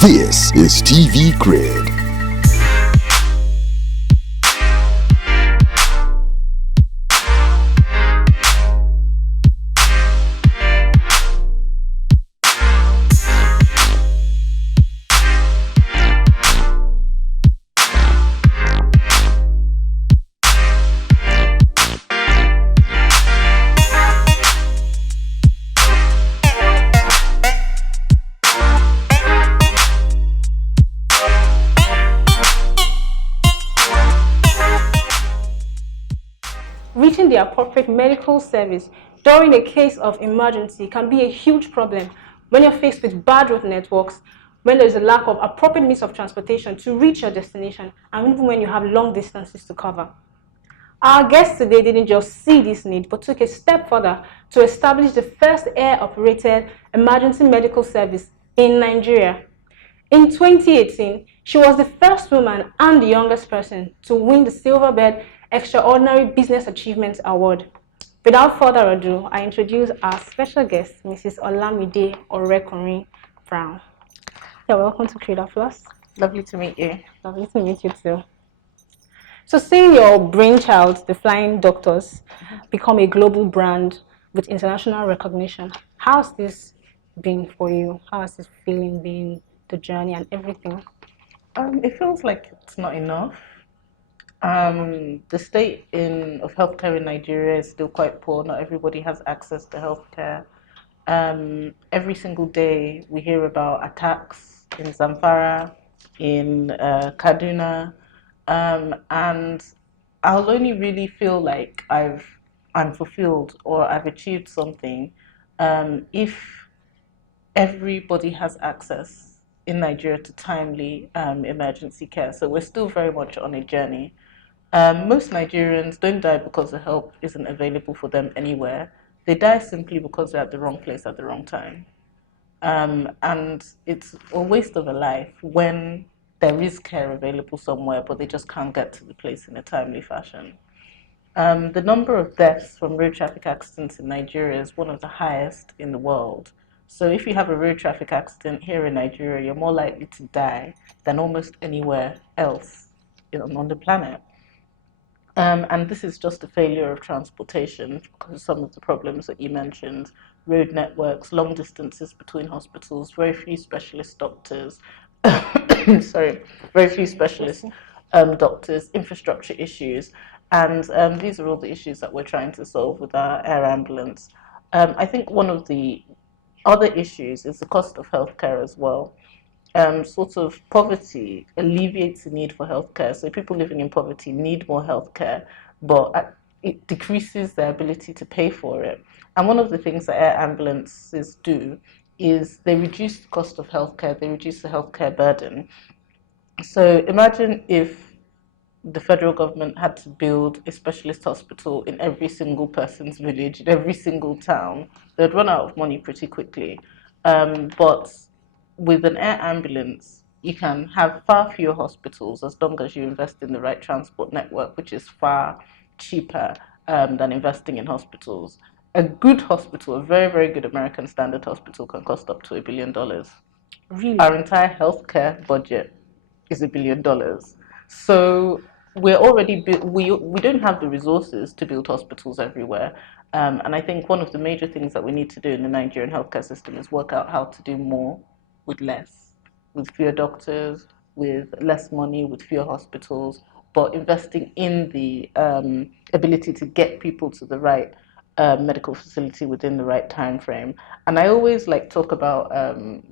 This is TV Grid. Reaching the appropriate medical service during a case of emergency can be a huge problem when you're faced with bad road networks, when there's a lack of appropriate means of transportation to reach your destination, and even when you have long distances to cover. Our guest today didn't just see this need, but took a step further to establish the first air-operated emergency medical service in Nigeria. In 2018, she was the first woman and the youngest person to win the Silverbird Extraordinary Business Achievement Award. Without further ado, I introduce our special guest, Mrs. Olamide Orekunrin Brown. You're welcome to Creator Plus. Lovely to meet you. Lovely to meet you too. So seeing your brainchild, the Flying Doctors, become a global brand with international recognition, how's this been for you? How has this feeling been, the journey and everything? It feels like it's not enough. The state of healthcare in Nigeria is still quite poor. Not everybody has access to healthcare. Every single day we hear about attacks in Zamfara, in Kaduna, and I'll only really feel like I'm fulfilled or I've achieved something if everybody has access in Nigeria to timely emergency care. So we're still very much on a journey. Most Nigerians don't die because the help isn't available for them anywhere. They die simply because they're at the wrong place at the wrong time. And it's a waste of a life when there is care available somewhere, but they just can't get to the place in a timely fashion. The number of deaths from road traffic accidents in Nigeria is one of the highest in the world. So if you have a road traffic accident here in Nigeria, you're more likely to die than almost anywhere else on the planet. And this is just a failure of transportation because of some of the problems that you mentioned: road networks, long distances between hospitals, very few specialist doctors, sorry, very few specialist doctors, infrastructure issues, and these are all the issues that we're trying to solve with our air ambulance. I think one of the other issues is the cost of healthcare as well. Sort of poverty alleviates the need for healthcare. So people living in poverty need more healthcare, but it decreases their ability to pay for it. And one of the things that air ambulances do is they reduce the cost of healthcare, they reduce the healthcare burden. So imagine if the federal government had to build a specialist hospital in every single person's village, in every single town. They'd run out of money pretty quickly. But with an air ambulance, you can have far fewer hospitals as long as you invest in the right transport network, which is far cheaper than investing in hospitals. A good hospital, a very, very good American standard hospital, can cost up to $1 billion. Really? Our entire healthcare budget is $1 billion. So we're already we don't have the resources to build hospitals everywhere. And I think one of the major things that we need to do in the Nigerian healthcare system is work out how to do more with less, with fewer doctors, with less money, with fewer hospitals, but investing in the ability to get people to the right medical facility within the right time frame. And I always talk about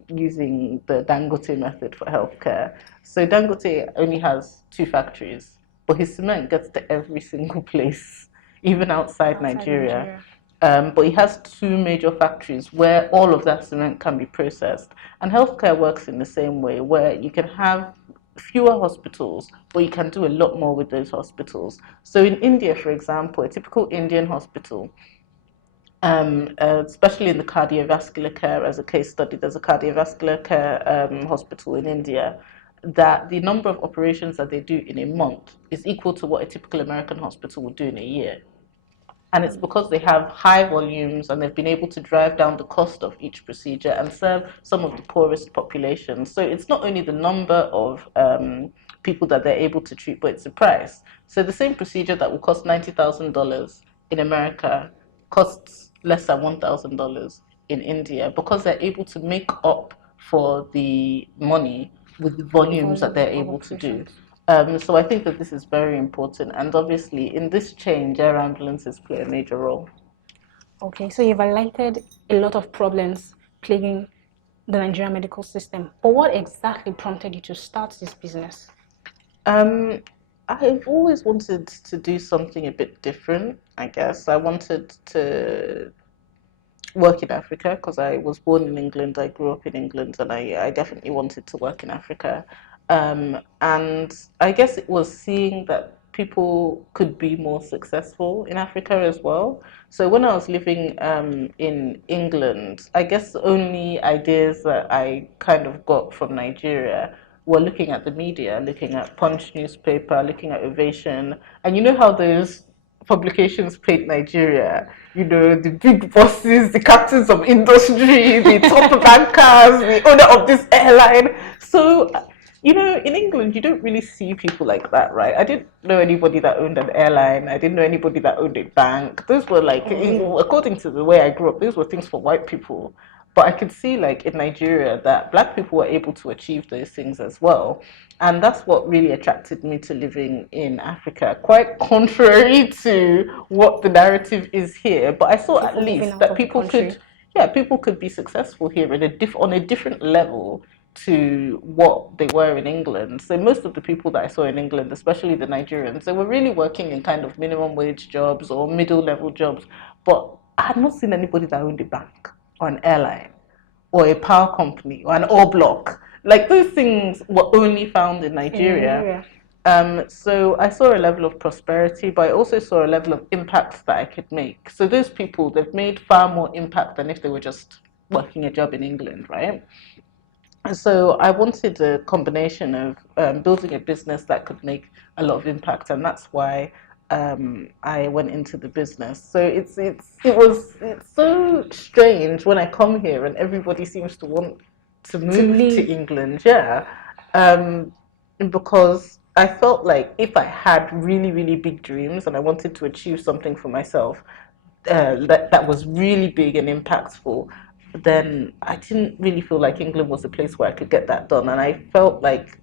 using the Dangote method for healthcare. So Dangote only has 2 factories, but his cement gets to every single place, even outside Nigeria. But he has 2 major factories where all of that cement can be processed. And healthcare works in the same way, where you can have fewer hospitals, but you can do a lot more with those hospitals. So in India, for example, a typical Indian hospital, especially in the cardiovascular care, as a case study, there's a cardiovascular care hospital in India, that the number of operations that they do in a month is equal to what a typical American hospital would do in a year. And it's because they have high volumes and they've been able to drive down the cost of each procedure and serve some of the poorest populations. So it's not only the number of people that they're able to treat, but it's the price. So the same procedure that will cost $90,000 in America costs less than $1,000 in India because they're able to make up for the money with the volumes that they're able to do. So I think that this is very important, and obviously in this change, air ambulances play a major role. Okay, so you've highlighted a lot of problems plaguing the Nigerian medical system. But what exactly prompted you to start this business? I've always wanted to do something a bit different, I guess. I wanted to work in Africa because I was born in England, I grew up in England, and I definitely wanted to work in Africa. And I guess it was seeing that people could be more successful in Africa as well. So when I was living in England, I guess the only ideas that I kind of got from Nigeria were looking at the media, looking at Punch newspaper, looking at Ovation, and you know how those publications paint Nigeria, you know, the big bosses, the captains of industry, the top bankers, the owner of this airline. So, you know, in England, you don't really see people like that, right? I didn't know anybody that owned an airline. I didn't know anybody that owned a bank. Those were like, according to the way I grew up, those were things for white people. But I could see, like in Nigeria, that black people were able to achieve those things as well. And that's what really attracted me to living in Africa, quite contrary to what the narrative is here. But I saw at least that people could, yeah, people could be successful here in on a different level to what they were in England. So most of the people that I saw in England, especially the Nigerians, they were really working in kind of minimum wage jobs or middle level jobs. But I had not seen anybody that owned a bank or an airline or a power company or an oil block. Like those things were only found in Nigeria. So I saw a level of prosperity, but I also saw a level of impact that I could make. So those people, they've made far more impact than if they were just working a job in England, right? So I wanted a combination of building a business that could make a lot of impact, and that's why I went into the business. So it's so strange when I come here and everybody seems to want to move to England, yeah, because I felt like if I had really big dreams and I wanted to achieve something for myself, that was really big and impactful, then I didn't really feel like England was a place where I could get that done. And I felt like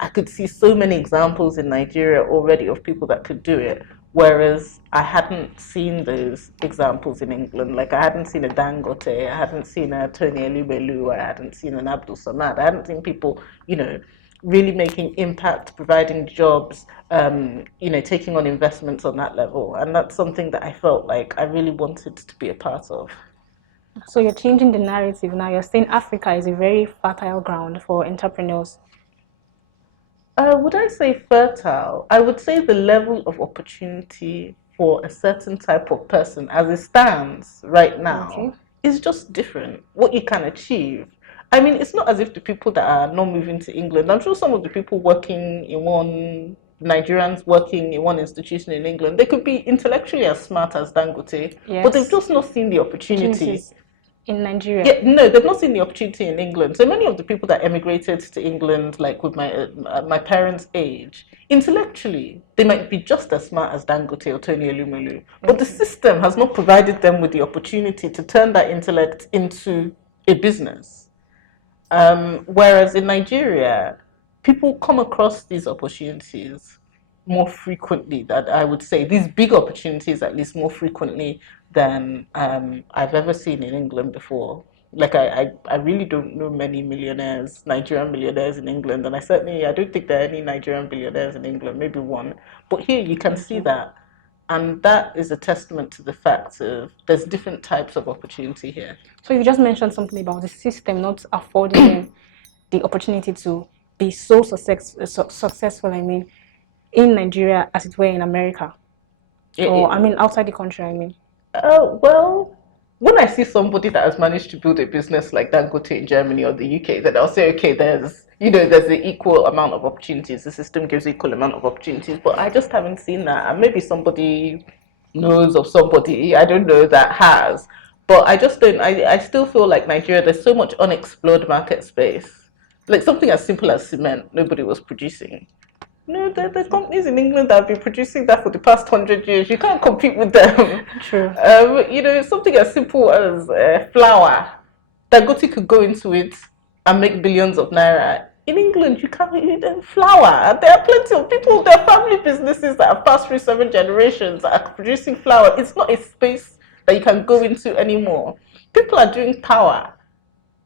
I could see so many examples in Nigeria already of people that could do it, whereas I hadn't seen those examples in England. Like I hadn't seen a Dangote, I hadn't seen a Tony Elumelu, I hadn't seen an Abdul Samad, I hadn't seen people, you know, really making impact, providing jobs, you know, taking on investments on that level. And that's something that I felt like I really wanted to be a part of. So you're changing the narrative now. You're saying Africa is a very fertile ground for entrepreneurs. Would I say fertile? I would say the level of opportunity for a certain type of person as it stands right now is just different. What you can achieve. I mean, it's not as if the people that are not moving to England, I'm sure some of the people working in Nigerians working in one institution in England, they could be intellectually as smart as Dangote, but they've just not seen the opportunities in Nigeria. Yeah, no, they've not seen the opportunity in England. So many of the people that emigrated to England, like with my parents' age, intellectually they might be just as smart as Dangote or Tony Elumelu, but the system has not provided them with the opportunity to turn that intellect into a business. Whereas in Nigeria, people come across these opportunities more frequently, that I would say, these big opportunities at least more frequently than I've ever seen in England before. Like I really don't know many millionaires, Nigerian millionaires in England, and I don't think there are any Nigerian billionaires in England, maybe one. But here you can see that, and that is a testament to the fact of there's different types of opportunity here. So you just mentioned something about the system not affording them the opportunity to be so successful, I mean, in Nigeria as it were in America. I mean, outside the country, I mean. Well, when I see somebody that has managed to build a business like Dangote in Germany or the UK, then I'll say, okay, there's the equal amount of opportunities. The system gives equal amount of opportunities, but I just haven't seen that. And maybe somebody knows of somebody, I don't know, that has. But I just don't, I still feel like Nigeria, there's so much unexplored market space. Like something as simple as cement, nobody was producing. No, the companies in England that have been producing that for the past 100 years, you can't compete with them. True. Something as simple as flour. Dangote could go into it and make billions of naira. In England, you can't eat flour. There are plenty of people, there are family businesses that have passed through 7 generations that are producing flour. It's not a space that you can go into anymore. People are doing power.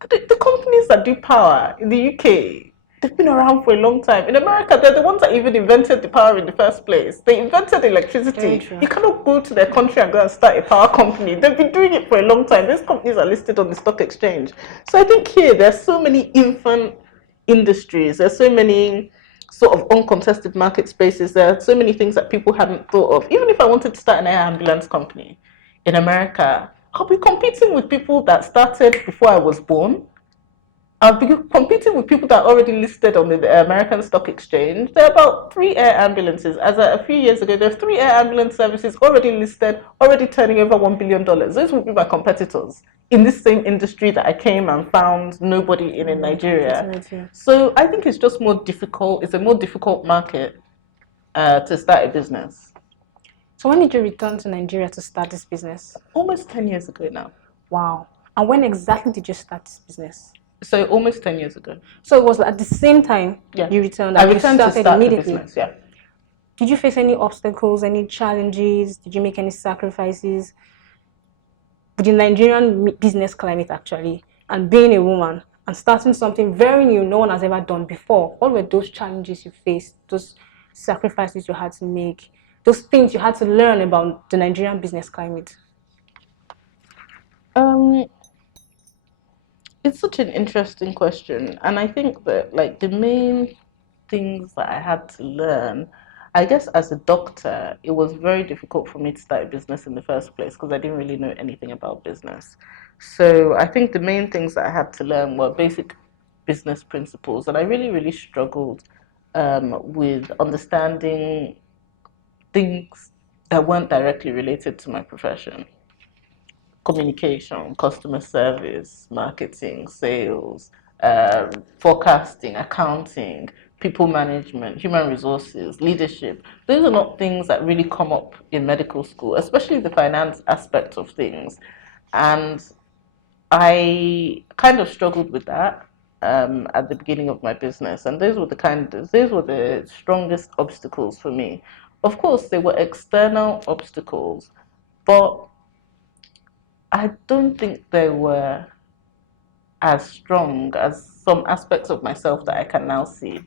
The companies that do power in the UK, they've been around for a long time. In America, they're the ones that even invented the power in the first place. They invented electricity. You cannot go to their country and go and start a power company. They've been doing it for a long time. These companies are listed on the stock exchange. So I think here, there's so many infant industries. There's so many sort of uncontested market spaces. There are so many things that people hadn't thought of. Even if I wanted to start an air ambulance company in America, I'll be competing with people that started before I was born. I'll be competing with people that are already listed on the American Stock Exchange. There are about 3 air ambulances. As a few years ago, there are 3 air ambulance services already listed, already turning over $1 billion. Those would be my competitors in this same industry that I came and found nobody in Nigeria. So I think it's just more difficult. It's a more difficult market to start a business. So when did you return to Nigeria to start this business? Almost 10 years ago now. Wow. And when exactly did you start this business? So almost 10 years ago. So it was at the same time you returned? I returned you to start immediately? the business, yeah. Did you face any obstacles, any challenges? Did you make any sacrifices? With the Nigerian business climate, actually, and being a woman and starting something very new no one has ever done before, what were those challenges you faced, those sacrifices you had to make, those things you had to learn about the Nigerian business climate? It's such an interesting question, and I think that like the main things that I had to learn, I guess as a doctor, it was very difficult for me to start a business in the first place because I didn't really know anything about business. So I think the main things that I had to learn were basic business principles, and I really, really struggled with understanding things that weren't directly related to my profession. Communication, customer service, marketing, sales, forecasting, accounting, people management, human resources, leadership. Those are not things that really come up in medical school, especially the finance aspect of things. And I kind of struggled with that at the beginning of my business, and those were the strongest obstacles for me. Of course, they were external obstacles, but I don't think they were as strong as some aspects of myself that I can now see.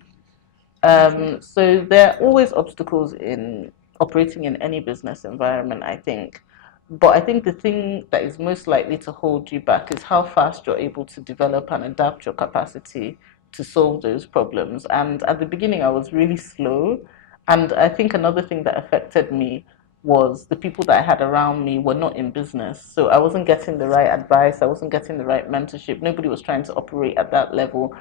So there are always obstacles in operating in any business environment, I think. But I think the thing that is most likely to hold you back is how fast you're able to develop and adapt your capacity to solve those problems. And at the beginning, I was really slow. And I think another thing that affected me was the people that I had around me were not in business. So I wasn't getting the right advice, I wasn't getting the right mentorship. Nobody was trying to operate at that level.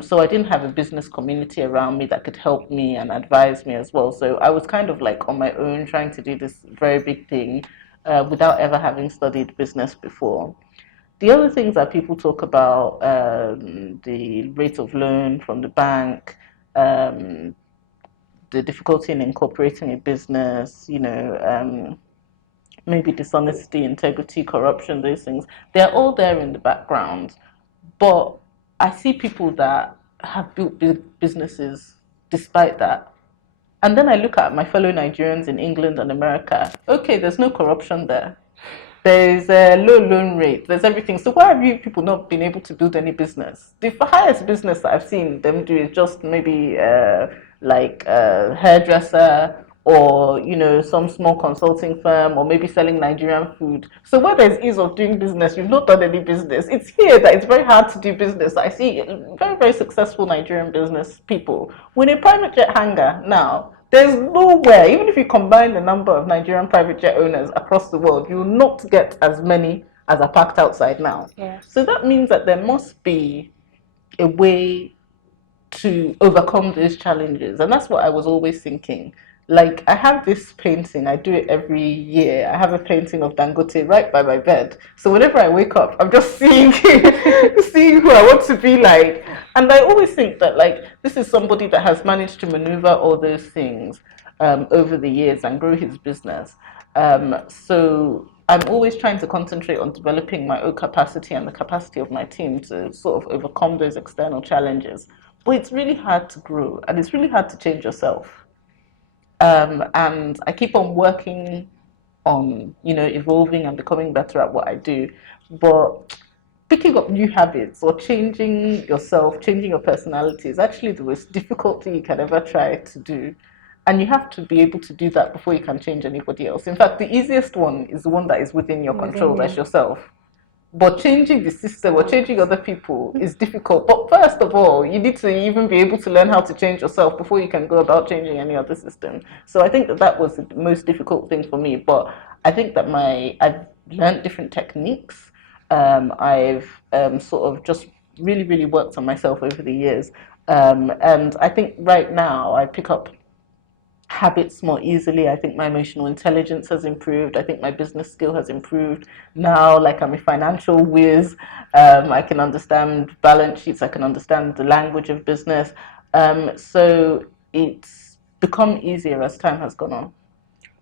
So I didn't have a business community around me that could help me and advise me as well. So I was kind of like on my own trying to do this very big thing without ever having studied business before. The other things that people talk about, the rate of loan from the bank, um, the difficulty in incorporating a business, maybe dishonesty, integrity, corruption, those things, they're all there in the background. But I see people that have built big businesses despite that. And then I look at my fellow Nigerians in England and America. Okay, there's no corruption there. There's a low loan rate. There's everything. So why have you people not been able to build any business? The highest business that I've seen them do is just maybe like a hairdresser or some small consulting firm or maybe selling Nigerian food. So where there's ease of doing business, you've not done any business. It's here that it's very hard to do business. I see very, very successful Nigerian business people with a private jet hangar now. There's nowhere, even if you combine the number of Nigerian private jet owners across the world, you will not get as many as are parked outside now. Yes. So that means that there must be a way to overcome those challenges. And that's what I was always thinking. Like, I have this painting, I do it every year. I have a painting of Dangote right by my bed. So whenever I wake up, I'm just seeing seeing who I want to be like. And I always think that, like, this is somebody that has managed to maneuver all those things over the years and grow his business. So I'm always trying to concentrate on developing my own capacity and the capacity of my team to sort of overcome those external challenges. But it's really hard to grow and it's really hard to change yourself. And I keep on working on, evolving and becoming better at what I do. But picking up new habits or changing yourself, changing your personality is actually the most difficult thing you can ever try to do. And you have to be able to do that before you can change anybody else. In fact, the easiest one is the one that is within your control, that's yourself. But changing the system or changing other people is difficult. But first of all, you need to even be able to learn how to change yourself before you can go about changing any other system. So I think that that was the most difficult thing for me. But I think that I've learned different techniques. I've sort of just really, really worked on myself over the years. And I think right now I pick up habits more easily. I think my emotional intelligence has improved. I think my business skill has improved. Now, like, I'm a financial whiz. I can understand balance sheets. I can understand the language of business. So it's become easier as time has gone on.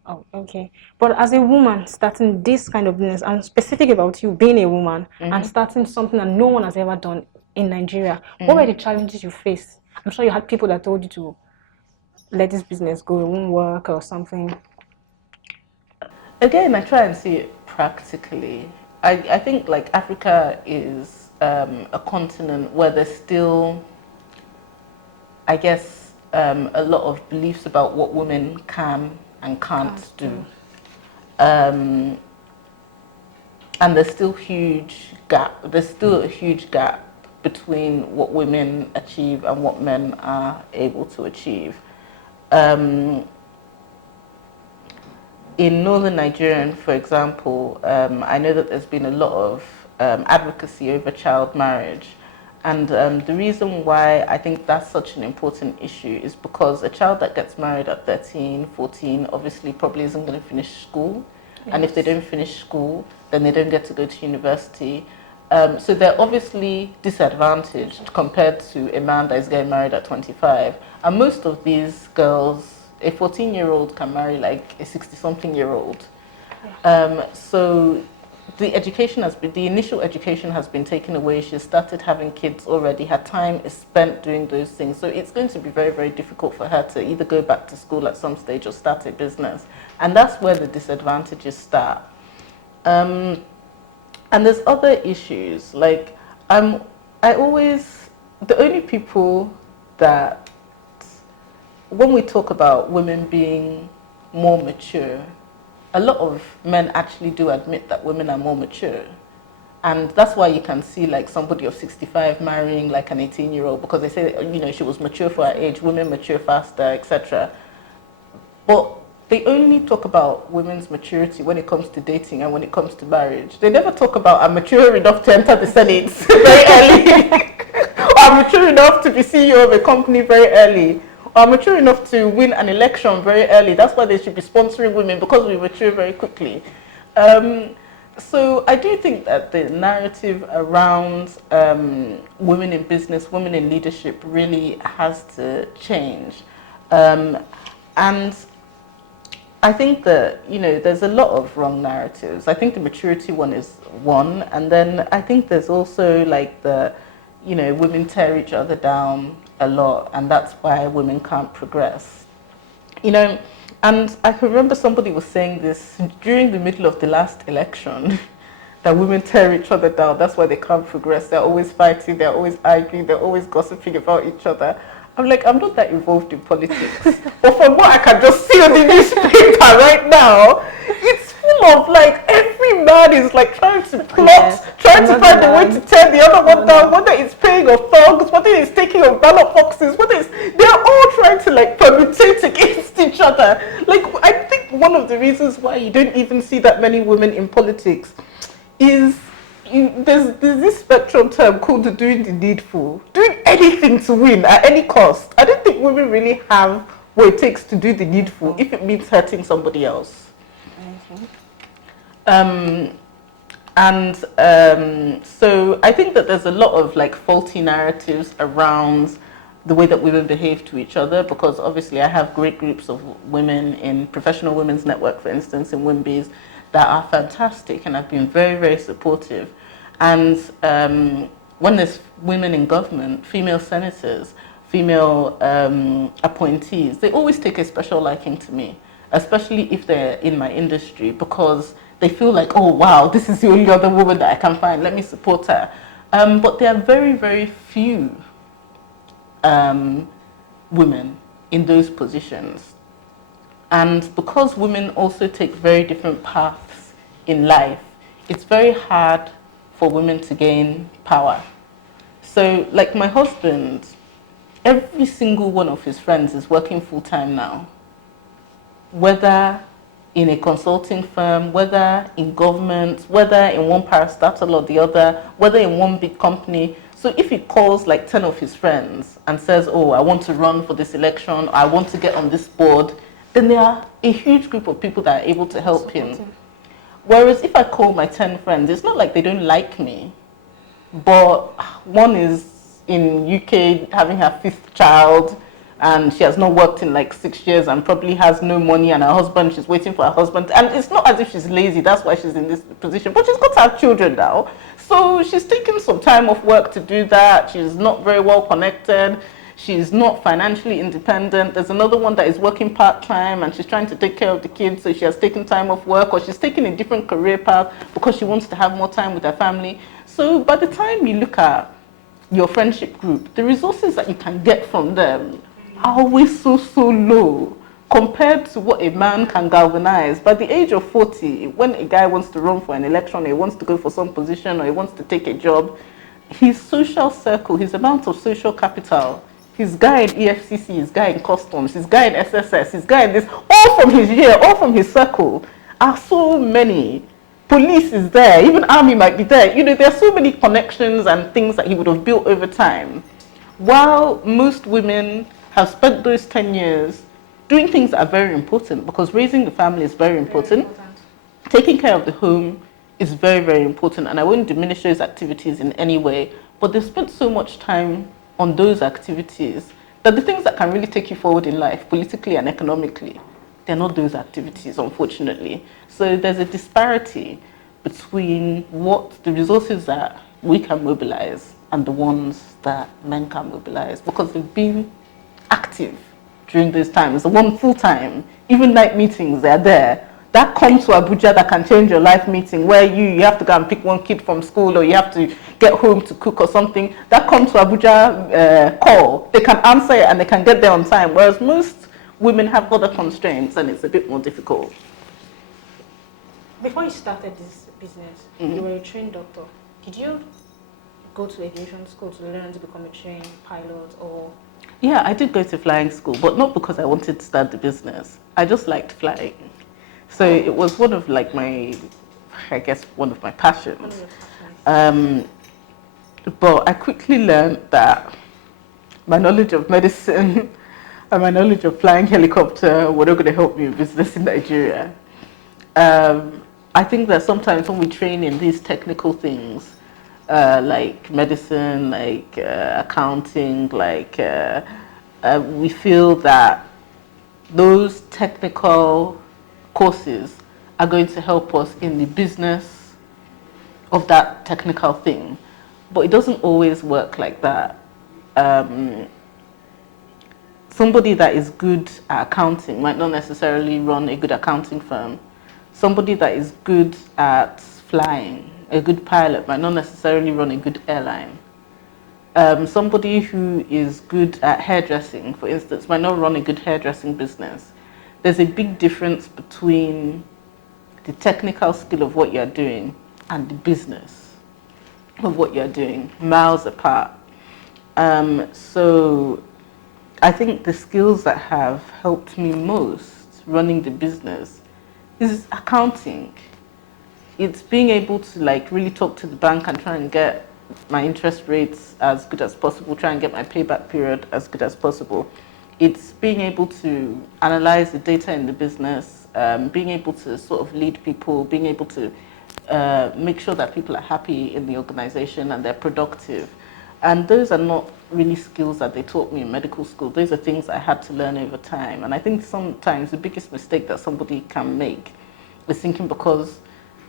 Oh, okay. But as a woman starting this kind of business, I'm specific about you being a woman and starting something that no one has ever done in Nigeria. What were the challenges you faced? I'm sure you had people that told you to let this business go, it won't work or something. Again, I try and see it practically. I think, like, Africa is a continent where there's still, I guess, a lot of beliefs about what women can and can't do. And there's still huge gap. There's still a huge gap between what women achieve and what men are able to achieve. In northern Nigeria, for example, I know that there's been a lot of advocacy over child marriage. And the reason why I think that's such an important issue is because a child that gets married at 13, 14, obviously probably isn't going to finish school. Yes. And if they don't finish school, then they don't get to go to university. So they're obviously disadvantaged compared to a man that is getting married at 25. And most of these girls, a 14-year-old can marry like a 60-something-year-old. So the initial education has been taken away. She started having kids already. Her time is spent doing those things. So it's going to be very, very difficult for her to either go back to school at some stage or start a business. And that's where the disadvantages start. And there's other issues. Like, the only people that, when we talk about women being more mature, a lot of men actually do admit that women are more mature. And that's why you can see, like, somebody of 65 marrying like an 18-year-old, because they say, she was mature for her age, women mature faster, etc. But they only talk about women's maturity when it comes to dating and when it comes to marriage. They never talk about, I'm mature enough to enter the Senate very early, or I'm mature enough to be CEO of a company very early, are mature enough to win an election very early. That's why they should be sponsoring women, because we mature very quickly. So I do think that the narrative around women in business, women in leadership really has to change. And I think that, there's a lot of wrong narratives. I think the maturity one is one. And then I think there's also like women tear each other down a lot, and that's why women can't progress. And I can remember somebody was saying this during the middle of the last election, that women tear each other down. That's why they can't progress. They're always fighting, they're always arguing, they're always gossiping about each other. I'm like, I'm not that involved in politics. But from what I can just see on the newspaper right now, it's full of, like, every man is like trying to plot, trying to find a way to tear the other one down, whether it's paying of thugs, whether it's taking of ballot boxes, they're all trying to, like, permutate against each other. Like, I think one of the reasons why you don't even see that many women in politics is there's this spectrum term called doing the needful, doing anything to win at any cost. I don't think women really have what it takes to do the needful if it means hurting somebody else. So I think that there's a lot of like faulty narratives around the way that women behave to each other, because obviously I have great groups of women in Professional Women's Network, for instance, in WIMBIS, that are fantastic and have been very, very supportive. And when there's women in government, female senators, female appointees, they always take a special liking to me, especially if they're in my industry, because they feel like, oh wow, this is the only other woman that I can find, let me support her. But there are very, very few women in those positions. And because women also take very different paths in life, it's very hard for women to gain power. So like my husband, every single one of his friends is working full-time now, whether in a consulting firm, whether in government, whether in one parastatal or the other, whether in one big company. So if he calls like 10 of his friends and says, oh, I want to run for this election, or I want to get on this board, then there are a huge group of people that are able to help him. Whereas if I call my 10 friends, it's not like they don't like me, but one is in UK having her 5th child, and she has not worked in like 6 years and probably has no money, and her husband, she's waiting for her husband. And it's not as if she's lazy, that's why she's in this position, but she's got to have children now. So she's taking some time off work to do that. She's not very well connected. She's not financially independent. There's another one that is working part-time and she's trying to take care of the kids, so she has taken time off work, or she's taking a different career path because she wants to have more time with her family. So by the time you look at your friendship group, the resources that you can get from them are always so low compared to what a man can galvanize. By the age of 40, when a guy wants to run for an election, or he wants to go for some position, or he wants to take a job, his social circle, his amount of social capital, his guy in EFCC, his guy in customs, his guy in SSS, his guy in this, all from his year, all from his circle, are so many. Police is there, even army might be there. You know, there are so many connections and things that he would have built over time. While most women have spent those 10 years doing things that are very important, because raising the family is very important. Taking care of the home is very, very important, and I won't diminish those activities in any way, but they've spent so much time on those activities that the things that can really take you forward in life, politically and economically, they're not those activities, unfortunately. So there's a disparity between what the resources that we can mobilize and the ones that men can mobilize, because they've been active during those times. The one full-time, even night meetings, they're there. That comes to Abuja that can change your life meeting, where you have to go and pick one kid from school, or you have to get home to cook or something. That comes to Abuja call. They can answer it and they can get there on time, whereas most women have other constraints and it's a bit more difficult. Before you started this business, you were a trained doctor. Did you go to aviation school to learn to become a trained pilot, or? Yeah, I did go to flying school, but not because I wanted to start the business. I just liked flying. So it was one of like my, I guess, one of my passions. But I quickly learned that my knowledge of medicine and my knowledge of flying helicopter were not going to help me in business in Nigeria. I think that sometimes when we train in these technical things, like medicine, like accounting, like we feel that those technical courses are going to help us in the business of that technical thing. But it doesn't always work like that. Somebody that is good at accounting might not necessarily run a good accounting firm. Somebody that is good at flying, a good pilot, might not necessarily run a good airline. Somebody who is good at hairdressing, for instance, might not run a good hairdressing business. There's a big difference between the technical skill of what you're doing and the business of what you're doing, miles apart. So I think the skills that have helped me most running the business is accounting. It's being able to like really talk to the bank and try and get my interest rates as good as possible, try and get my payback period as good as possible. it's being able to analyze the data in the business, being able to sort of lead people, being able to make sure that people are happy in the organization and they're productive. And those are not really skills that they taught me in medical school. Those are things I had to learn over time. And I think sometimes the biggest mistake that somebody can make is thinking because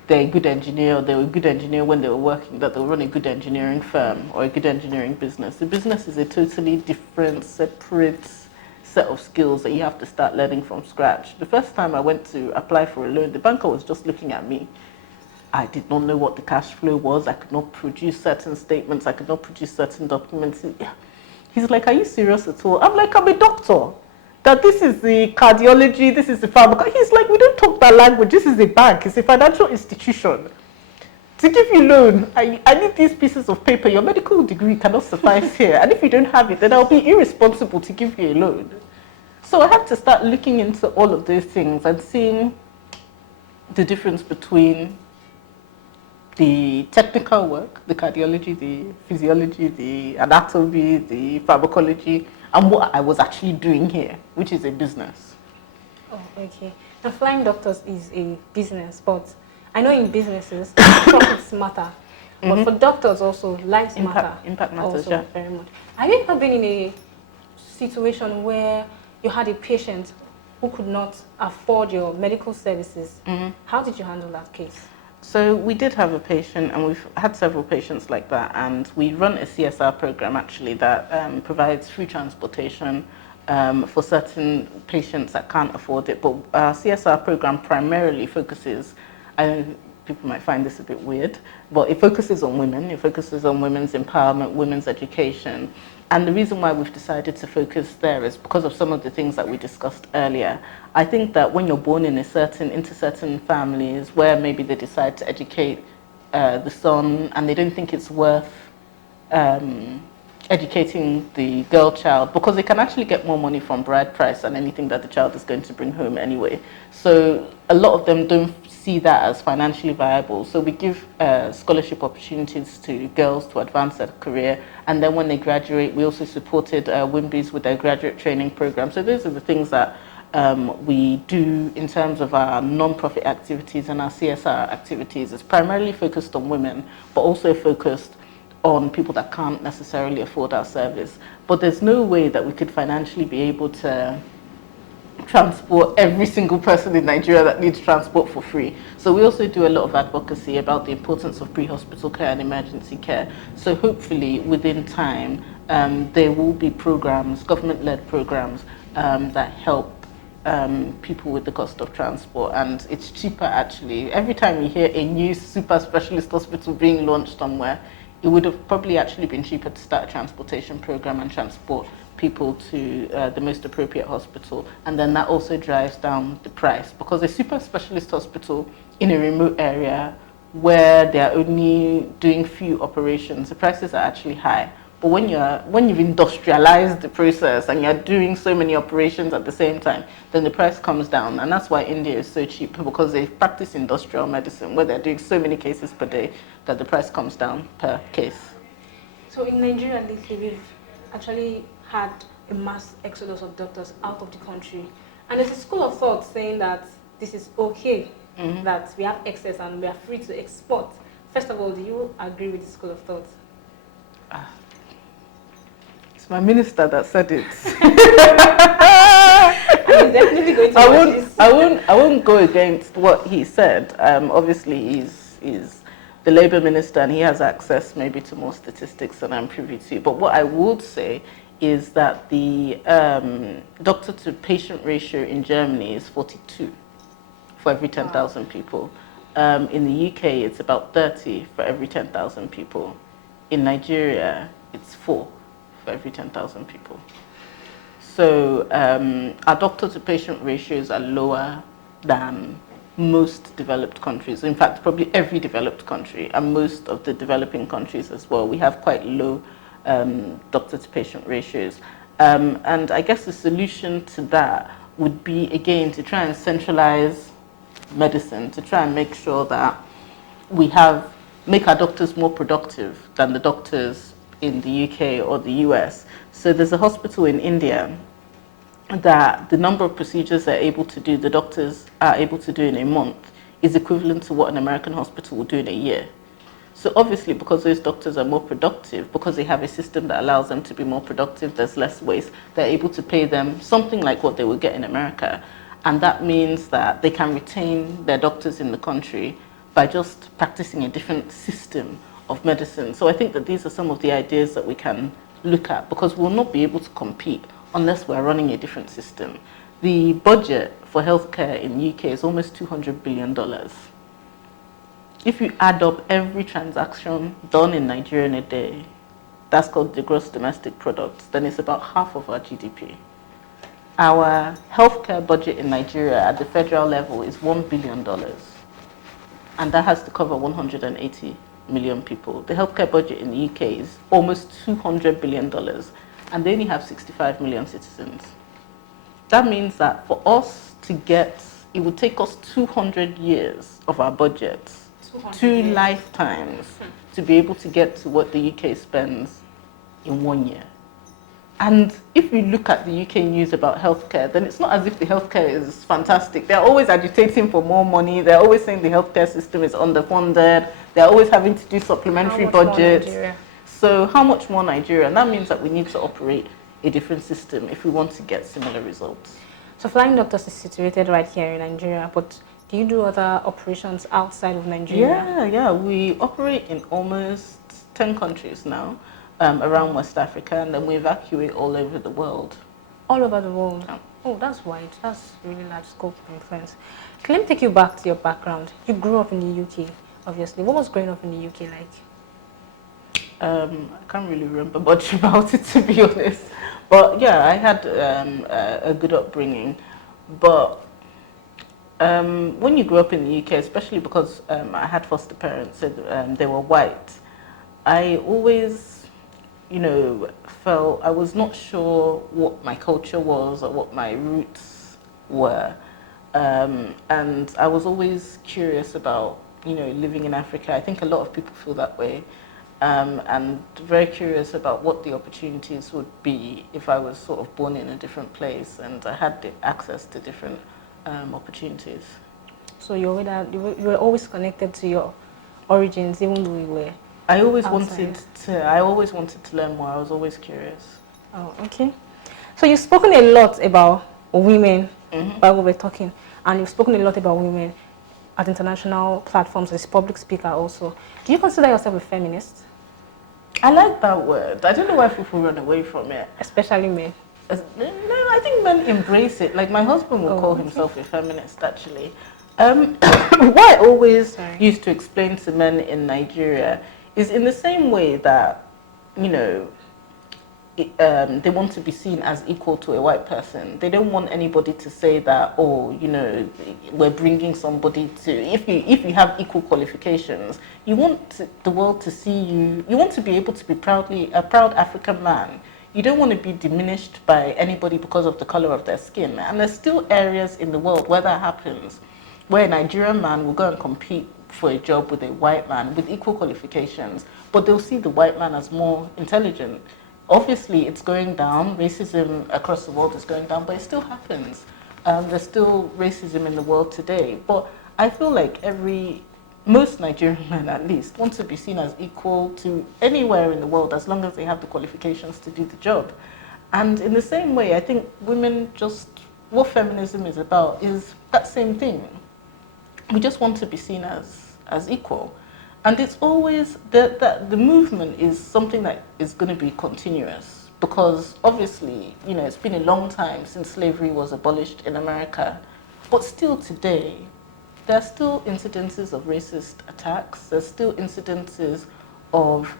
they're a good engineer or they were a good engineer when they were working, that they'll run a good engineering firm or a good engineering business. The business is a totally different, separate set of skills that you have to start learning from scratch. The first time I went to apply for a loan, the banker was just looking at me. I did not know what the cash flow was. I could not produce certain statements. I could not produce certain documents. He's like, are you serious at all? I'm like, I'm a doctor. That this is the cardiology, this is the pharmacology. He's like, we don't talk that language. This is a bank. It's a financial institution. To give you loan, I need these pieces of paper. Your medical degree cannot suffice here. And if you don't have it, then I'll be irresponsible to give you a loan. So I had to start looking into all of those things and seeing the difference between the technical work, the cardiology, the physiology, the anatomy, the pharmacology, and what I was actually doing here, which is a business. Oh, okay. Now, flying doctors is a business, but I know in businesses, profits matter. But for doctors also, lives matter. Impact matters, also yeah. very much. Have you ever been in a situation where you had a patient who could not afford your medical services? How did you handle that case? So we did have a patient, and we've had several patients like that, and we run a CSR program actually that provides free transportation for certain patients that can't afford it. But our CSR program primarily focuses, I know people might find this a bit weird, but it focuses on women. It focuses on women's empowerment, women's education. And the reason why we've decided to focus there is because of some of the things that we discussed earlier. I think that when you're born in into certain families where maybe they decide to educate the son and they don't think it's worth educating the girl child, because they can actually get more money from bride price than anything that the child is going to bring home anyway. So a lot of them don't see that as financially viable. So we give scholarship opportunities to girls to advance their career. And then when they graduate, we also supported WIMBYs with their graduate training program. So those are the things that we do in terms of our non-profit activities and our CSR activities. It's primarily focused on women, but also focused on people that can't necessarily afford our service. But there's no way that we could financially be able to transport every single person in Nigeria that needs transport for free. So we also do a lot of advocacy about the importance of pre-hospital care and emergency care. So hopefully within time, there will be programs, government-led programs that help people with the cost of transport, and it's cheaper actually. Every time you hear a new super specialist hospital being launched somewhere, it would have probably actually been cheaper to start a transportation program and transport people to the most appropriate hospital, and then that also drives down the price, because a super specialist hospital in a remote area where they are only doing few operations, the prices are actually high. But when you've industrialized the process and you're doing so many operations at the same time, then the price comes down. And that's why India is so cheap, because they practice industrial medicine where they're doing so many cases per day that the price comes down per case. So in Nigeria lately, we've actually had a mass exodus of doctors out of the country. And there's a school of thought saying that this is okay, that we have excess and we are free to export. First of all, do you agree with the school of thought? It's my minister that said it. I'm definitely going to watch this. I won't go against what he said. Obviously, he's the Labour Minister and he has access maybe to more statistics than I'm privy to. But what I would say is that the doctor-to-patient ratio in Germany is 42 for every 10,000 people. In the UK, it's about 30 for every 10,000 people. In Nigeria, it's 4 for every 10,000 people. So our doctor-to-patient ratios are lower than most developed countries. In fact, probably every developed country and most of the developing countries as well. We have quite low doctor-to-patient ratios. And I guess the solution to that would be, again, to try and centralize medicine, to try and make sure that we make our doctors more productive than the doctors in the UK or the US. So there's a hospital in India that the number of procedures they're able to do, the doctors are able to do in a month, is equivalent to what an American hospital will do in a year. So obviously, because those doctors are more productive, because they have a system that allows them to be more productive, there's less waste, they're able to pay them something like what they would get in America. And that means that they can retain their doctors in the country by just practicing a different system of medicine. So I think that these are some of the ideas that we can look at, because we'll not be able to compete unless we're running a different system. The budget for healthcare in the UK is almost $200 billion. If you add up every transaction done in Nigeria in a day, that's called the gross domestic product, then it's about half of our GDP. Our healthcare budget in Nigeria at the federal level is $1 billion, and that has to cover 180 million people. The healthcare budget in the UK is almost $200 billion, and they only have 65 million citizens. That means that for us to get, it would take us 200 years of our budget, 2 lifetimes, to be able to get to what the UK spends in 1 year. And if you look at the UK news about healthcare, then it's not as if the healthcare is fantastic. They're always agitating for more money. They're always saying the healthcare system is underfunded. They're always having to do supplementary budgets. So how much more Nigeria? And that means that we need to operate a different system if we want to get similar results. So Flying Doctors is situated right here in Nigeria, but do you do other operations outside of Nigeria? Yeah. We operate in almost 10 countries now. Around West Africa, and then we evacuate all over the world. All over the world? Yeah. Oh, that's wide. That's really large scope of influence. Let me take you back to your background. You grew up in the UK, obviously. What was growing up in the UK like? I can't really remember much about it, to be honest. But yeah, I had a good upbringing. But when you grew up in the UK, especially because I had foster parents and they were white, I always felt I was not sure what my culture was or what my roots were. And I was always curious about, living in Africa. I think a lot of people feel that way. And very curious about what the opportunities would be if I was sort of born in a different place and I had the access to different opportunities. So you were always connected to your origins, even though you were I always wanted to learn more. I was always curious. Oh, okay. So you've spoken a lot about women while we were talking, and you've spoken a lot about women at international platforms as a public speaker also. Do you consider yourself a feminist? I like that word. I don't know why people run away from it. Especially men. No, I think men embrace it. Like my husband will call himself a feminist, actually. What I always used to explain to men in Nigeria is in the same way that, they want to be seen as equal to a white person. They don't want anybody to say that, we're bringing somebody to, if you have equal qualifications, you want the world to see you, you want to be able to be a proud African man. You don't want to be diminished by anybody because of the color of their skin. And there's still areas in the world where that happens, where a Nigerian man will go and compete for a job with a white man with equal qualifications, but they'll see the white man as more intelligent. Obviously, it's going down. Racism across the world is going down, but it still happens. There's still racism in the world today. But I feel like most Nigerian men, at least, want to be seen as equal to anywhere in the world as long as they have the qualifications to do the job. And in the same way, I think women what feminism is about is that same thing. We just want to be seen as equal. And it's always that the movement is something that is going to be continuous, because obviously, it's been a long time since slavery was abolished in America, but still today, there are still incidences of racist attacks. There's still incidences of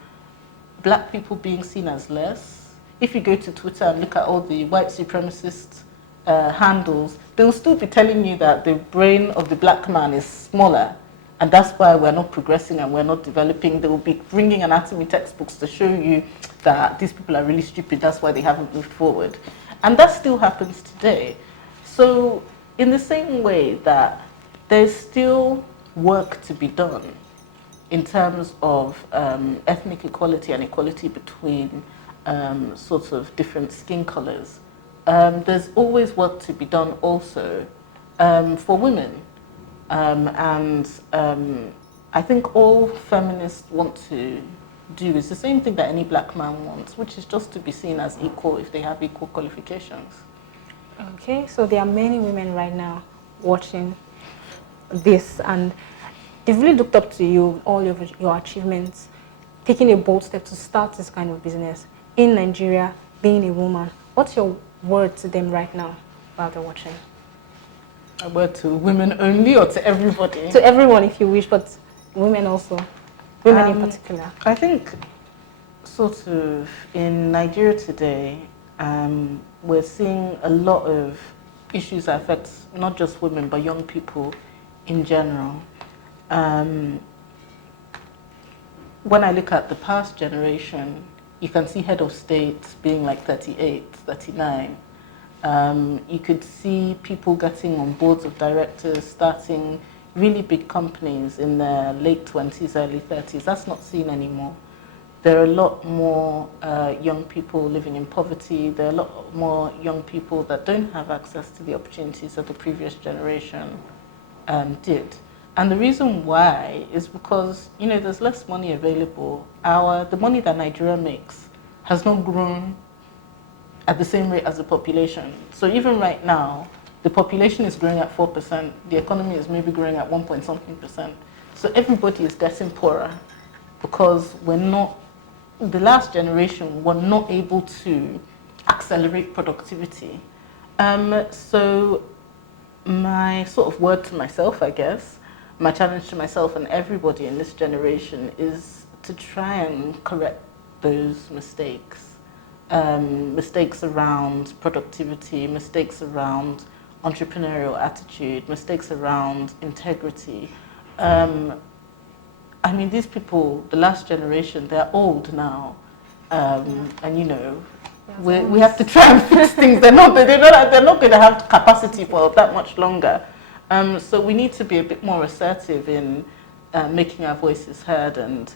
black people being seen as less. If you go to Twitter and look at all the white supremacist handles, they'll still be telling you that the brain of the black man is smaller, and that's why we're not progressing and we're not developing. They will be bringing anatomy textbooks to show you that these people are really stupid, that's why they haven't moved forward. And that still happens today. So in the same way that there's still work to be done in terms of ethnic equality and equality between sorts of different skin colors, there's always work to be done also for women. And I think all feminists want to do is the same thing that any black man wants, which is just to be seen as equal if they have equal qualifications. Okay, so there are many women right now watching this, and they've really looked up to you, all your achievements, taking a bold step to start this kind of business in Nigeria, being a woman. What's your word to them right now while they're watching? A word to women only or to everybody? To everyone if you wish, but women also, women in particular. I think sort of in Nigeria today, we're seeing a lot of issues that affect not just women but young people in general. When I look at the past generation, you can see head of state being like 38, 39. You could see people getting on boards of directors, starting really big companies in their late 20s, early 30s. That's not seen anymore. There are a lot more young people living in poverty. There are a lot more young people that don't have access to the opportunities that the previous generation did. And the reason why is because, you know, there's less money available. The money that Nigeria makes has not grown at the same rate as the population. So even right now, the population is growing at 4%. The economy is maybe growing at 1 point something percent. So everybody is getting poorer because the last generation were not able to accelerate productivity. So my sort of word to myself, I guess, my challenge to myself and everybody in this generation is to try and correct those mistakes. Mistakes around productivity, mistakes around entrepreneurial attitude, mistakes around integrity. I mean, these people, the last generation, they're old now. And you know, we have to try and fix things. They're not going to have capacity for that much longer. So we need to be a bit more assertive in making our voices heard and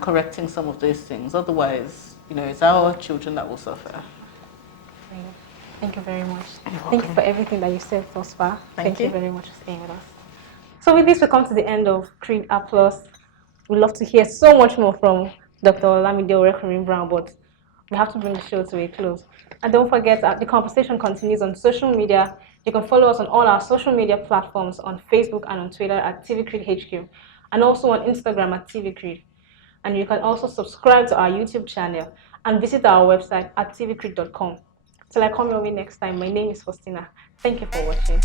correcting some of those things. Otherwise, you know, it's our children that will suffer. Thank you very much. Thank you for everything that you said thus far. Thank you very much for staying with us. So with this, we come to the end of Creed Applause. We'd love to hear so much more from Dr. Olamide Orekunrin Brown, but we have to bring the show to a close. And don't forget that the conversation continues on social media. You can follow us on all our social media platforms on Facebook and on Twitter at TVCreedHQ, and also on Instagram at TVCreed. And you can also subscribe to our YouTube channel and visit our website at tvcreed.com. Till I come your way next time, my name is Faustina. Thank you for watching.